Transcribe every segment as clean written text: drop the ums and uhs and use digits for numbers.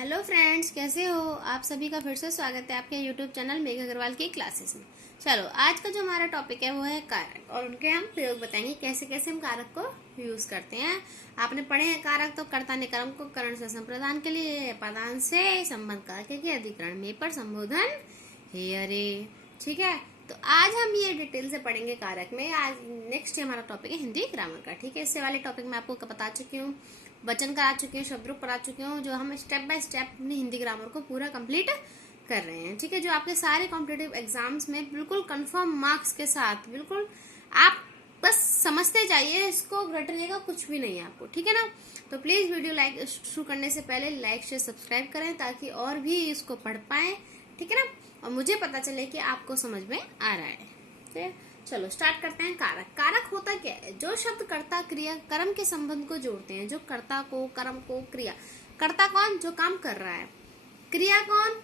Hello friends, कैसे हो आप सभी का फिर से स्वागत है आपके यूट्यूब चैनल मेघ अग्रवाल की क्लासेस में। चलो, आज का जो हमारा टॉपिक है वो है कारक और उनके हम प्रयोग बताएंगे कैसे कैसे हम कारक को यूज करते हैं। आपने पढ़े हैं कारक तो कर्ता ने कर्म को करण से संप्रदान के लिए, पदान से संबंध कारक के अधिकरण में पर संबोधन हे अरे। ठीक है, तो आज हम ये डिटेल से पढ़ेंगे कारक में। आज नेक्स्ट हमारा टॉपिक है हिंदी ग्रामर का। ठीक है, इससे वाले टॉपिक में आपको बता चुकी हूँ, वचन करा चुकी हूँ, शब्द रूप करा चुकी हूँ, जो हम स्टेप बाय स्टेप अपनी हिंदी ग्रामर को पूरा कंप्लीट कर रहे हैं। ठीक है, जो आपके सारे कॉम्पिटिटिव एग्जाम्स में बिल्कुल कंफर्म मार्क्स के साथ, बिल्कुल आप बस समझते जाइए, इसको रटिएगा, कुछ भी नहीं है आपको। ठीक है ना, तो प्लीज वीडियो लाइक शुरू करने से पहले लाइक शेयर सब्सक्राइब करें ताकि और भी इसको पढ़ पाए। ठीक है ना, और मुझे पता चले कि आपको समझ में आ रहा है। ठीक है, चलो स्टार्ट करते हैं। कारक। कारक होता क्या है? जो शब्द कर्ता क्रिया कर्म के संबंध को जोड़ते हैं। जो कर्ता को, कर्म को, क्रिया। कर्ता कौन? जो काम कर रहा है। क्रिया कौन?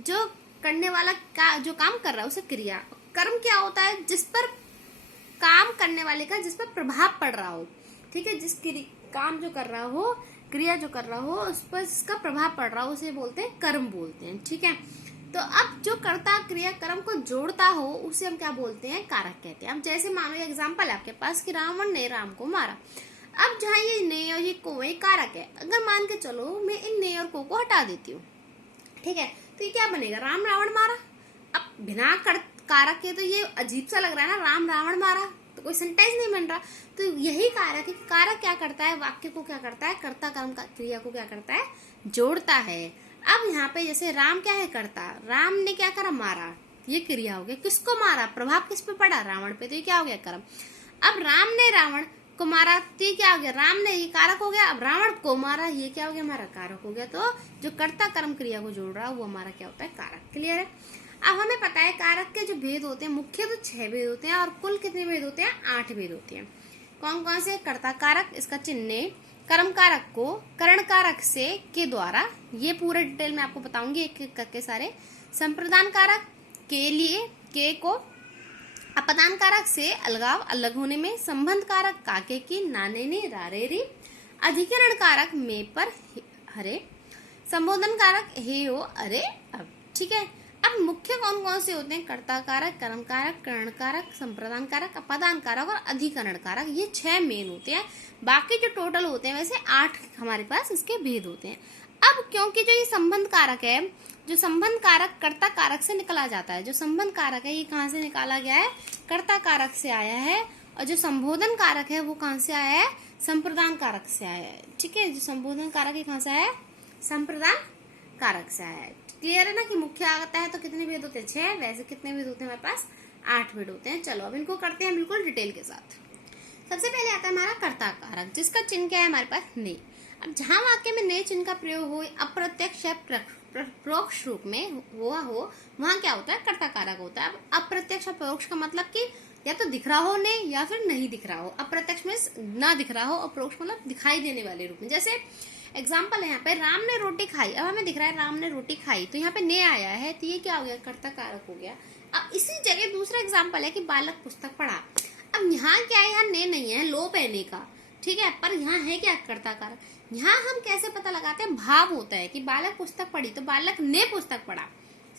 जो करने वाला का जो काम कर रहा है उसे क्रिया। कर्म क्या होता है? जिस पर काम करने वाले का जिस पर प्रभाव पड़ रहा हो। ठीक है, जिस काम जो कर रहा हो, क्रिया जो कर रहा हो, उस पर जिसका प्रभाव पड़ रहा हो उसे बोलते हैं कर्म बोलते हैं। ठीक है, तो अब जो कर्ता क्रिया कर्म को जोड़ता हो उसे हम क्या बोलते हैं? कारक कहते हैं। अब जैसे मानो एग्जांपल है आपके पास कि रावण ने राम को मारा। अब जहाँ ये ने और ये को ये कारक है, अगर मान के चलो मैं इन ने और को हटा देती हूँ, ठीक है, तो ये क्या बनेगा? राम रावण मारा। अब बिना कारक के तो ये अजीब सा लग रहा है ना, राम रावण मारा, तो कोई सेंटेंस नहीं बन रहा। तो यही कारक है कि कारक क्या करता है? वाक्य को क्या करता है? कर्ता कर्म का क्रिया को क्या करता है? जोड़ता है। अब यहाँ पे जैसे राम क्या है? कर्ता। राम ने क्या करा? मारा, ये क्रिया हो गया। किसको मारा? प्रभाव किस पे पड़ा? रावण पे, तो ये क्या हो गया? कर्म। अब राम ने रावण को मारा तो ये क्या हो गया? राम ने, ये कारक हो गया। अब रावण को मारा, ये क्या हो गया? हमारा कारक हो गया। तो जो कर्ता कर्म क्रिया को जोड़ रहा है वो हमारा क्या होता है? कारक। क्लियर है? अब हमें पता है कारक के जो भेद होते हैं, मुख्य तो 6 भेद होते हैं और कुल कितने भेद होते हैं? 8 भेद होते हैं। कौन कौन से? कर्ता कारक, इसका चिन्ह, कर्म कारक को करण कारक से के द्वारा, ये पूरे डिटेल में आपको बताऊंगी एक एक करके सारे। संप्रदान कारक के लिए, के को अपदान कारक से अलगाव, अलग होने में। संबंध कारक काके की, नाने ने, रारे री। अधिकरण कारक में पर हरे। संबोधन कारक हे हो, अरे अब। ठीक है, अब मुख्य कौन कौन से होते हैं? कर्ता कारक, कर्म कारक, करण कारक, संप्रदान कारक, अपदान कारक और अधिकरण कारक। ये 6 मेन होते हैं। बाकी जो टोटल होते हैं वैसे 8 हमारे पास इसके भेद होते हैं। अब क्योंकि जो ये संबंध कारक है, जो संबंध कारक कर्ता कारक से निकला जाता है, जो संबंध कारक है ये कहाँ से निकाला गया है? कर्ता कारक से आया है। और जो संबोधन कारक है वो कहाँ से आया है? संप्रदान कारक से आया है। ठीक है, जो संबोधन कारक है कहाँ से आया है? संप्रदान कारक से आया है। क्लियर है ना कि मुख्य आता है तो कितने भेद होते हैं? 6। वैसे कितने भेद होते हैं हमारे पास? 8 भेद होते हैं। चलो अब इनको करते हैं बिल्कुल डिटेल के साथ। सबसे पहले आता है हमारा कर्ता कारक, जिसका चिन्ह क्या है हमारे पास? ने। अब जहां वाक्य में ने चिन्ह का प्रयोग हो, अप्रत्यक्ष या परोक्ष रूप में हुआ हो, वहां क्या होता है? कर्ता कारक होता है। अब अप्रत्यक्ष और परोक्ष का मतलब कि या तो दिख रहा हो ने या फिर नहीं दिख रहा हो। अप्रत्यक्ष में ना दिख रहा हो और परोक्ष मतलब दिखाई देने वाले रूप में। जैसे एग्जाम्पल है यहाँ पे, राम ने रोटी खाई। अब हमें दिख रहा है राम ने रोटी खाई, तो यहाँ पे ने आया है, तो ये क्या हो गया? कर्ता कारक हो गया। अब इसी जगह दूसरा एग्जाम्पल है कि बालक पुस्तक पढ़ा। अब यहाँ क्या है? यहाँ ने नहीं है, लोप है ने का। ठीक है, पर यहाँ है क्या? कर्ता कारक। यहाँ हम कैसे पता लगाते हैं? भाव होता है कि बालक पुस्तक पढ़ी, तो बालक ने पुस्तक पढ़ा।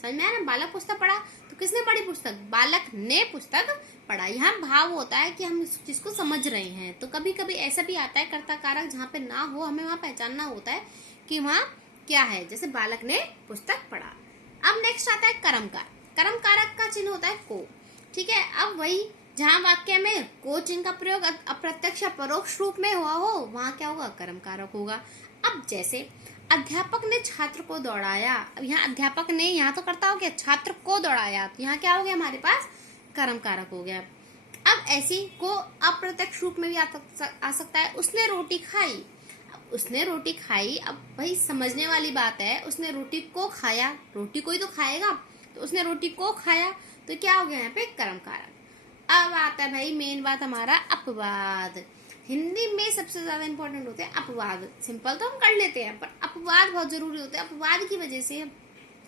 समझ में आया ना? बालक पुस्तक पढ़ा तो किसने पढ़ी पुस्तक? बालक ने पुस्तक पढ़ा। यहाँ भाव होता है कि हम इस चीज को समझ रहे हैं। तो कभी कभी ऐसा भी आता है कर्ता कारक जहाँ पे ना हो, हमें वहाँ पहचानना होता है कि वहाँ क्या है। जैसे बालक ने पुस्तक पढ़ा। अब नेक्स्ट आता है कर्म कारक। कर्म कारक का चिन्ह होता है को। ठीक है, अब वही जहाँ वाक्य में को चिन्ह का प्रयोग अप्रत्यक्ष या परोक्ष रूप में हुआ हो, वहाँ क्या होगा? कर्म कारक होगा। अब जैसे अध्यापक ने छात्र को दौड़ाया। अब यहाँ अध्यापक ने, यहाँ तो करता हो गया, छात्र को दौड़ाया, तो यहाँ क्या हो गया हमारे पास? कर्म कारक हो गया। अब ऐसी को अप्रत्यक्ष रूप में भी आ सकता है। उसने रोटी खाई। अब उसने रोटी खाई, अब भाई समझने वाली बात है, उसने रोटी को खाया, रोटी को ही तो खाएगा, तो उसने रोटी को खाया, तो क्या हो गया यहाँ पे? कर्म कारक। अब आता है भाई मेन बात हमारा अपवाद। हिंदी में सबसे ज्यादा इंपॉर्टेंट होते हैं अपवाद। सिंपल तो हम कर लेते हैं, पर अपवाद बहुत जरूरी होते हैं। अपवाद की वजह से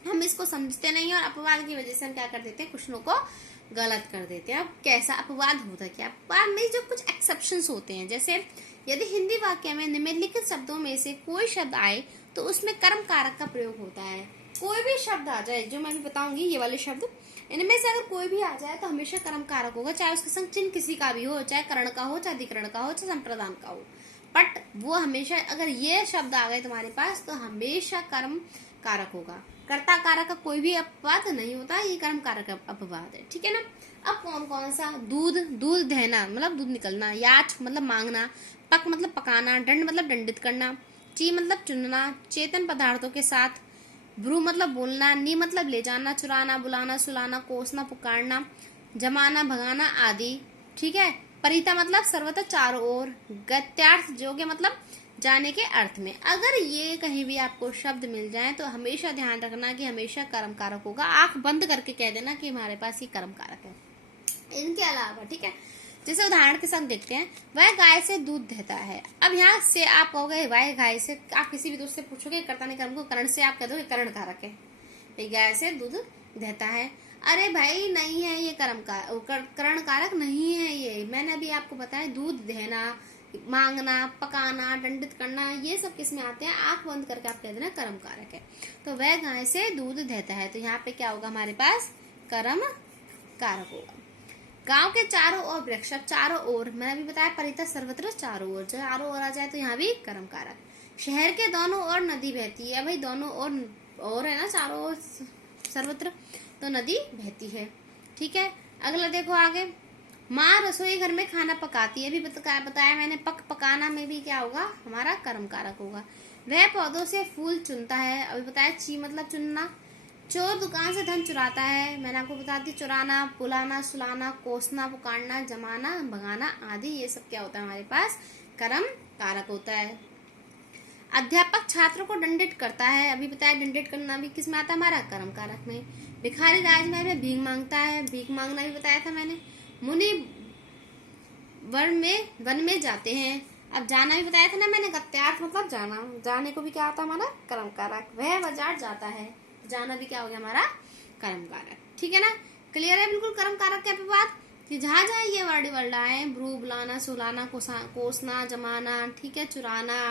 हम इसको समझते नहीं और अपवाद की वजह से हम क्या कर देते हैं? क्वेश्चनों को गलत कर देते हैं। अब कैसा अपवाद होता है? क्या अपवाद में जो कुछ एक्सेप्शंस होते हैं, जैसे यदि हिंदी वाक्य में निम्नलिखित शब्दों में से कोई शब्द आए तो उसमें कर्म कारक का प्रयोग होता है। कोई भी शब्द आ जाए, जो मैं भी बताऊंगी ये वाले शब्द, इनमें से अगर कोई भी आ जाए तो हमेशा कर्म कारक होगा, चाहे उसके संग चिन्ह किसी का भी हो, चाहे करण का हो, चाहे अधिकरण का हो, चाहे संप्रदान का हो, बट वो हमेशा, अगर ये शब्द आ गए तुम्हारे पास तो हमेशा कर्म कारक होगा। कर्ता कारक का कोई भी अपवाद नहीं होता, ये कर्म कारक अपवाद है, ठीक है ना। अब कौन कौन सा? दूध, दूध देना मतलब दूध निकलना, याच मतलब मांगना, पक मतलब पकाना, दंड मतलब दंडित करना, ची मतलब चुनना चेतन पदार्थों के साथ, भ्रू मतलब बोलना, नी मतलब ले जाना, चुराना, बुलाना, सुलाना, कोसना, पुकारना, जमाना, भगाना आदि, ठीक है। परिता मतलब सर्वथा चारों ओर, गत्यार्थ जोग्य मतलब जाने के अर्थ में। अगर ये कहीं भी आपको शब्द मिल जाए तो हमेशा ध्यान रखना कि हमेशा कर्म कारक होगा। आंख बंद करके कह देना कि हमारे पास ये कर्म कारक है। इनके अलावा, ठीक है, जैसे उदाहरण के साथ देखते हैं, वह गाय से दूध देता है। अब यहाँ से आप कहोगे वह गाय से, आप किसी भी दोस्त से पूछोगे कर्ता ने कर्म को करण से, आप कह दोगे करण कारक है, गाय से दूध देता है। अरे भाई नहीं है ये करण कारक नहीं है। ये मैंने अभी आपको बताया, दूध देना, मांगना, पकाना, दंडित करना, ये सब किस में आते हैं? आंख बंद करके आप कह देना कर्म कारक है। तो वह गाय से दूध देता है, तो यहाँ पे क्या होगा हमारे पास? कर्म कारक होगा। गांव के चारों ओर वृक्ष, चारों ओर मैंने अभी बताया, परिता सर्वत्र चारों ओर, चारों ओर आ जाए तो यहाँ भी कर्म कारक। शहर के दोनों ओर नदी बहती है, भाई दोनों ओर है ना, चारों ओर सर्वत्र, तो नदी बहती है, ठीक है। अगला देखो आगे, माँ रसोई घर में खाना पकाती है, अभी बताया मैंने, पकाना में भी क्या होगा? हमारा कर्म कारक होगा। वह पौधों से फूल चुनता है, अभी बताया, ची मतलब चुनना। चोर दुकान से धन चुराता है, मैंने आपको बता दी, चुराना, बुलाना, सुलाना, कोसना, पुकारना, जमाना, भगाना आदि, ये सब क्या होता है हमारे पास? कर्म कारक होता है। अध्यापक छात्र को दंडित करता है, अभी बताया दंडित करना भी किस में आता है? हमारा कर्म कारक में। भिखारी राजमहल में भीख मांगता है, भीख मांगना भी बताया था मैंने। मुनि वन में जाते हैं, अब जाना भी बताया था ना मैंने, गत्यार्थ मतलब जाना, जाने को भी क्या आता है हमारा? कर्म कारक। वह बाजार जाता है, जाना भी क्या हो गया हमारा? कर्म कारक, ठीक है ना। क्लियर है बिल्कुल कर्म कारक के बात, कि जहां जहां ये वर्ड आए, भ्रू, बुलाना, सुलाना, कोसना, जमाना, ठीक है, चुराना,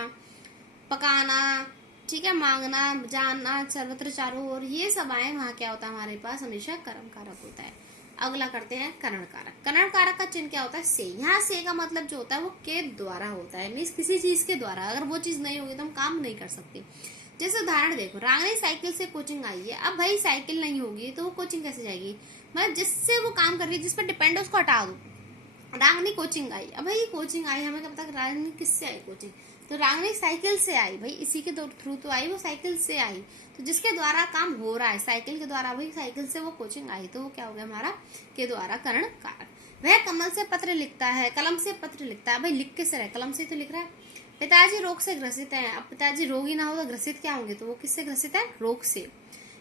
पकाना, ठीक है, मांगना, जानना, सर्वत्र चारों ओर, ये सब आए, वहां क्या होता है हमारे पास? हमेशा कर्म कारक होता है। अगला करते हैं करण कारक। करण कारक का चिन्ह क्या होता है? से। यहाँ से का मतलब जो होता है वो के द्वारा होता है, मीन्स किसी चीज के द्वारा, अगर वो चीज नहीं होगी तो हम काम नहीं कर सकते। जैसे उदाहरण देखो, रागनी साइकिल से कोचिंग आई है, अब भाई साइकिल नहीं होगी तो वो कोचिंग कैसे जाएगी? मतलब जिससे वो काम कर रही है, जिस पर डिपेंड है, उसको हटा दो। रागनी कोचिंग आई, अब भाई कोचिंग आई, हमें क्या पता रागनी किससे आई कोचिंग? तो रागनी साइकिल से आई, भाई इसी के थ्रू तो आई, वो साइकिल से आई, तो जिसके द्वारा काम हो रहा है साइकिल के द्वारा, भाई साइकिल से वो कोचिंग आई, तो वो क्या हो गया हमारा? के द्वारा करण कारक। वह कमल से पत्र लिखता है, कलम से पत्र लिखता है, भाई लिख के से रहा है, कलम से तो लिख रहा है। पिताजी रोग से ग्रसित है, अब पिताजी रोगी ना हो तो ग्रसित क्या होंगे? तो वो किससे ग्रसित है? रोग से।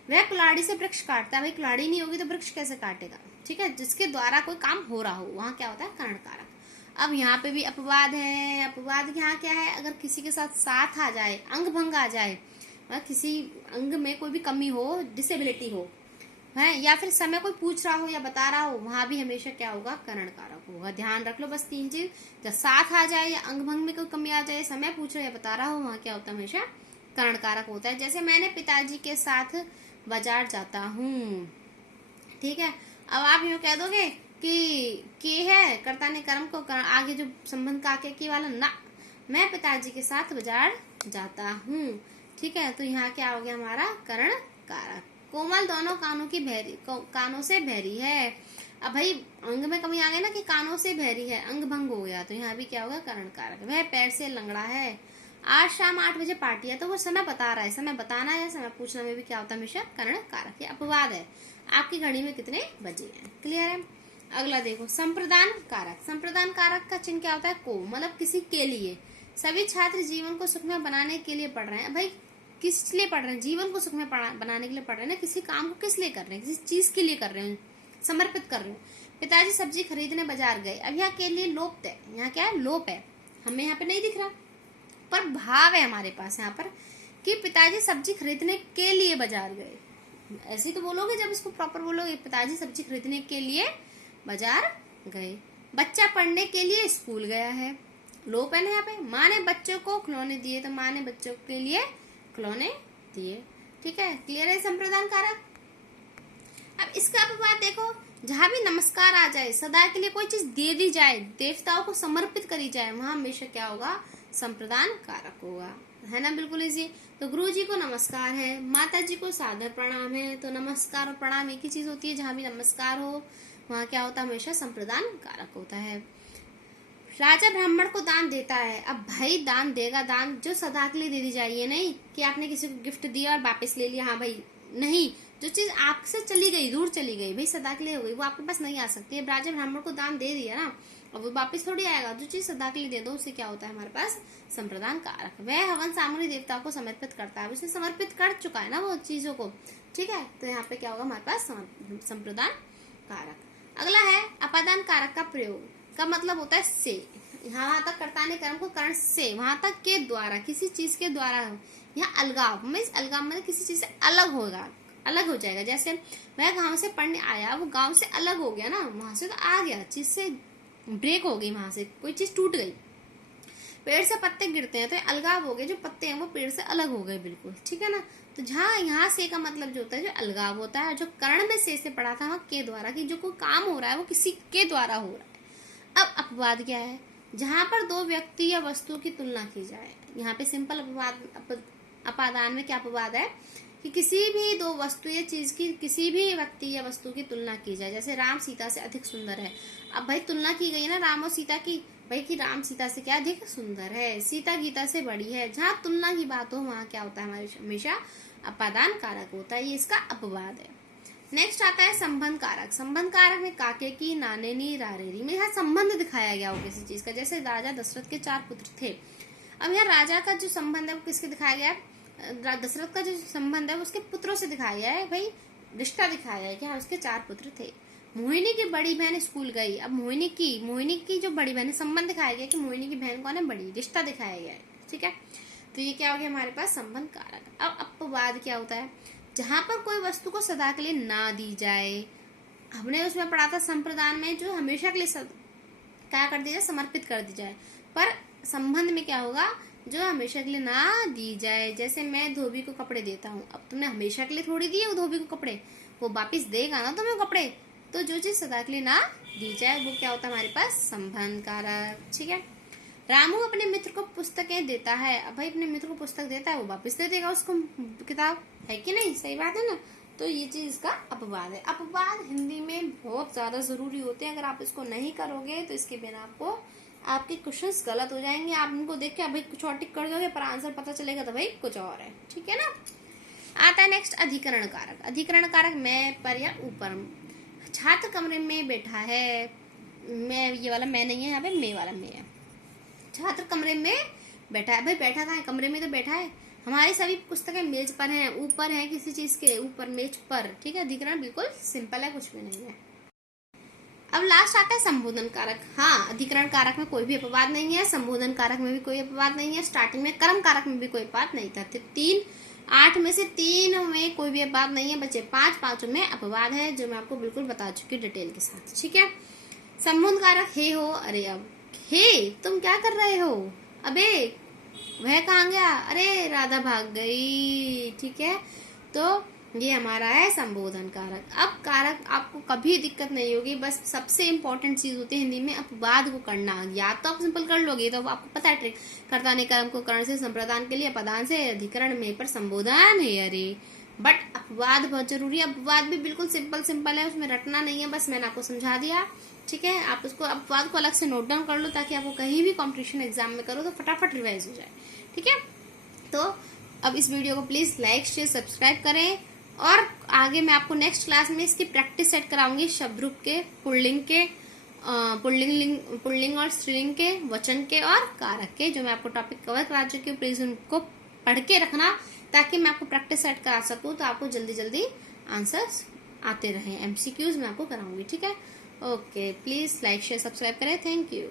वह कुल्हाड़ी से वृक्ष काटता है, भाई कुल्हाड़ी नहीं होगी तो वृक्ष कैसे काटेगा? ठीक है, जिसके द्वारा कोई काम हो रहा हो, वहां क्या होता है? करण कारक। अब यहाँ पे भी अपवाद है। अपवाद यहाँ क्या है? अगर किसी के साथ आ जाए, अंग भंग आ जाए, किसी अंग में कोई भी कमी हो, डिसेबिलिटी हो, है, या फिर समय कोई पूछ रहा हो या बता रहा हो, वहां भी हमेशा क्या होगा? करण कारक होगा। ध्यान रख लो बस 3 चीज, जब साथ आ जाए या अंग भंग में कोई कमी आ जाए, समय पूछ रहा हो या बता रहा हो, वहां क्या होता है? हमेशा करण कारक होता है। जैसे मैंने पिताजी के साथ बाजार जाता हूँ, ठीक है। अब आप यूँ कह दोगे कि के है, कर्ता ने कर्म को आगे जो संबंध का के वाला ना, मैं पिताजी के साथ बाजार जाता हूँ, ठीक है, तो यहाँ क्या हो गया हमारा? करण कारक। कोमल दोनों कानों से बहरी है, अब भाई अंग में कमी आ गई ना, कि कानों से बहरी है, अंग भंग हो गया, तो यहाँ भी क्या होगा? करण कारक। वह पैर से लंगड़ा है, आज शाम 8 बजे पार्टी है, तो वो समय बता रहा है, समय बताना या समय पूछना में भी क्या होता है? हमेशा करण कारक। ये अपवाद है, आपकी घड़ी में कितने बजे हैं। क्लियर है। अगला देखो, संप्रदान कारक। संप्रदान कारक का चिन्ह क्या होता है? को, मतलब किसी के लिए। सभी छात्र जीवन को सुखमय बनाने के लिए पढ़ रहे हैं, भाई किस लिए पढ़ रहे हैं? जीवन को सुखमय बनाने के लिए पढ़ रहे हैं ना, किसी काम को किस लिए कर रहे हैं? किसी चीज के लिए कर रहे हैं, समर्पित कर रहे हैं। पिताजी सब्जी खरीदने बाजार गए, अब यहाँ के लिए लोप है, यहाँ क्या है? लोप है, हमें यहाँ पे नहीं दिख रहा, पर भाव है हमारे पास यहाँ पर, कि पिताजी सब्जी खरीदने के लिए बाजार गए। ऐसे तो बोलोगे जब इसको प्रॉपर बोलोगे, पिताजी सब्जी खरीदने के लिए बाजार गए। बच्चा पढ़ने के लिए स्कूल गया है, लोप है ना यहाँ पे। माँ ने बच्चों को खिलौने दिए, तो माँ ने बच्चों के लिए खिलौने दिए। ठीक है, क्लियर है संप्रदान कारक। अब इसका अपवाद देखो, जहां भी नमस्कार आ जाए, सदा के लिए कोई चीज दे दी जाए, देवताओं को समर्पित करी जाए, वहां हमेशा क्या होगा, संप्रदान कारक होगा, है ना, बिल्कुल इजी। तो गुरु जी को नमस्कार है, माता जी को सादर प्रणाम है, तो नमस्कार और प्रणाम एक ही चीज होती है। जहां भी नमस्कार हो वहां क्या होता है, हमेशा संप्रदान कारक होता है। राजा ब्राह्मण को दान देता है। अब भाई दान देगा, दान जो सदा के लिए दे दी जाए, ये नहीं कि आपने किसी को गिफ्ट दिया और वापस ले लिया, हाँ भाई नहीं, जो चीज आपसे चली गई, दूर चली गई, भाई सदा के लिए हो गई, वो आपके पास नहीं आ सकती है। राजा ब्राह्मण को दान दे दिया ना, अब वो वापस थोड़ी आएगा। जो चीज सदा के लिए दे दो, उससे क्या होता है हमारे पास, संप्रदान कारक। वह हवन सामग्री देवताओं को समर्पित करता है, उसने समर्पित कर चुका है ना वो चीजों को, ठीक है। तो यहाँ पे क्या होगा हमारे पास, संप्रदान कारक। अगला है अपादान कारक का प्रयोग, का मतलब होता है से। यहाँ तक कर्ता ने कर्म को करण से, वहां तक के द्वारा, किसी चीज के द्वारा। यहाँ अलगाव मीन्स, अलगाव मतलब किसी चीज से अलग होगा, अलग हो जाएगा। जैसे वह गांव से पढ़ने आया, वो गांव से अलग हो गया ना, वहां से तो आ गया, चीज से ब्रेक हो गई, वहां से कोई चीज टूट गई। पेड़ से पत्ते गिरते हैं तो अलगाव हो गए, जो पत्ते हैं वो पेड़ से अलग हो गए बिल्कुल, ठीक है ना। तो जहाँ यहाँ से का मतलब जो होता है, जो अलगाव होता है। जो कर्ण में से पढ़ा था वहाँ के द्वारा, कि जो कोई काम हो रहा है वो किसी के द्वारा हो रहा है। अब अपवाद क्या है, जहां पर दो व्यक्ति या वस्तु की तुलना की जाए। यहाँ पे सिंपल अपवाद, अपादान में क्या अपवाद है कि किसी भी दो वस्तु या चीज की, किसी भी व्यक्ति या वस्तु की तुलना की जाए। जैसे राम सीता से अधिक सुंदर है, अब भाई तुलना की गई है ना राम और सीता की, भाई कि राम सीता से क्या अधिक सुंदर है, सीता गीता से बड़ी है। जहाँ तुलना की बात हो वहां क्या होता है, हमारे हमेशा अपादान कारक होता है, ये इसका अपवाद है। नेक्स्ट आता है संबंध कारक। संबंध कारक में काके की, नानेनी, रारेरी में यहाँ संबंध दिखाया गया हो किसी चीज का। जैसे राजा दशरथ के 4 पुत्र थे, अब यहाँ राजा का जो संबंध है वो किसके दिखाया गया है, दशरथ का जो संबंध है वो उसके पुत्रों से दिखाया गया है, भाई रिश्ता दिखाया है कि हाँ उसके 4 पुत्र थे। मोहिनी की बड़ी बहन स्कूल गई, अब मोहिनी की जो बड़ी बहन है, संबंध दिखाया गया कि मोहिनी की बहन कौन है, बड़ी, रिश्ता दिखाया गया है, ठीक है। तो ये क्या हो गया हमारे पास, संबंध कारक। अब अपवाद क्या होता है, जहां पर कोई वस्तु को सदा के लिए ना दी जाए। हमने उसमें पढ़ा था संप्रदान में, जो हमेशा के लिए क्या कर दी जाए, समर्पित कर दी जाए। पर संबंध में क्या होगा, जो हमेशा के लिए ना दी जाए। जैसे मैं धोबी को कपड़े देता हूँ, अब तुमने हमेशा के लिए थोड़ी दिए वो धोबी को कपड़े, वो वापिस देगा ना तुम्हें कपड़े। तो जो चीज सदा के लिए ना दी जाए वो क्या होता है हमारे पास, संबंध कारक, ठीक है। रामू अपने मित्र को पुस्तकें देता है, अब भाई अपने मित्र को पुस्तक देता है, वो वापस दे देगा उसको किताब, है कि नहीं, सही बात है ना। तो ये चीज इसका अपवाद है। अपवाद हिंदी में बहुत ज्यादा जरूरी होते हैं, अगर आप इसको नहीं करोगे तो इसके बिना आपको आपके क्वेश्चंस गलत हो जाएंगे। आप इनको देख के भाई कुछ और टिक कर दोगे, पर आंसर पता चलेगा तो भाई कुछ और है, ठीक है ना। आता है नेक्स्ट अधिकरण कारक। अधिकरण कारक मैं पर या ऊपर। छात्र कमरे में बैठा है, मैं ये वाला मैं नहीं है, यहाँ पे मैं वाला मैं है। छात्र कमरे में बैठा है, भाई बैठा था कमरे में तो बैठा है। हमारी सभी पुस्तकें मेज पर हैं, ऊपर है किसी चीज के ऊपर, मेज पर, ठीक है। अधिकरण बिल्कुल सिंपल है, कुछ भी नहीं है। अब लास्ट आता है संबोधन कारक। हाँ, अधिकरण कारक में कोई भी अपवाद नहीं है, संबोधन कारक में भी कोई अपवाद नहीं है, स्टार्टिंग में कर्म कारक में भी कोई अपवाद नहीं था। 8 में से 3 में कोई भी अपवाद नहीं है, बच्चे 5 में अपवाद है, जो मैं आपको बिल्कुल बता चुकी हूँ डिटेल के साथ, ठीक है। संबोधन कारक हे हो, अरे अब हे तुम क्या कर रहे हो, अबे वह कहाँ गया, अरे राधा भाग गई, ठीक है। तो ये हमारा है संबोधन कारक। अब कारक आपको कभी दिक्कत नहीं होगी, बस सबसे इम्पोर्टेंट चीज होती है हिंदी में अपवाद को करना। या तो आप सिंपल कर लोगे तो आपको पता है ट्रिक, कर्ता ने कर्म को कर्ण से, संप्रदान के लिए अपदान से, अधिकरण में पर संबोधन है, अरे बट अपवाद बहुत जरूरी है। अपवाद भी बिल्कुल सिंपल है, उसमें रटना नहीं है, बस मैंने आपको समझा दिया, ठीक है। आप उसको अपवाद को अलग से नोट डाउन कर लो, ताकि आपको कहीं भी कॉम्पिटिशन एग्जाम में करो तो फटाफट रिवाइज हो जाए, ठीक है। तो अब इस वीडियो को प्लीज लाइक शेयर सब्सक्राइब करें, और आगे मैं आपको नेक्स्ट क्लास में इसकी प्रैक्टिस सेट कराऊंगी, शब्द रूप के, पुल्लिंग के, पुल्लिंग और स्त्रीलिंग के, वचन के और कारक के, जो मैं आपको टॉपिक कवर करा चुकी हूँ। प्लीज उनको पढ़ के रखना, ताकि मैं आपको प्रैक्टिस सेट करा सकूं, तो आपको जल्दी जल्दी आंसर्स आते रहे। MCQs मैं आपको कराऊंगी, ठीक है। Okay, please like share subscribe करें, थैंक यू।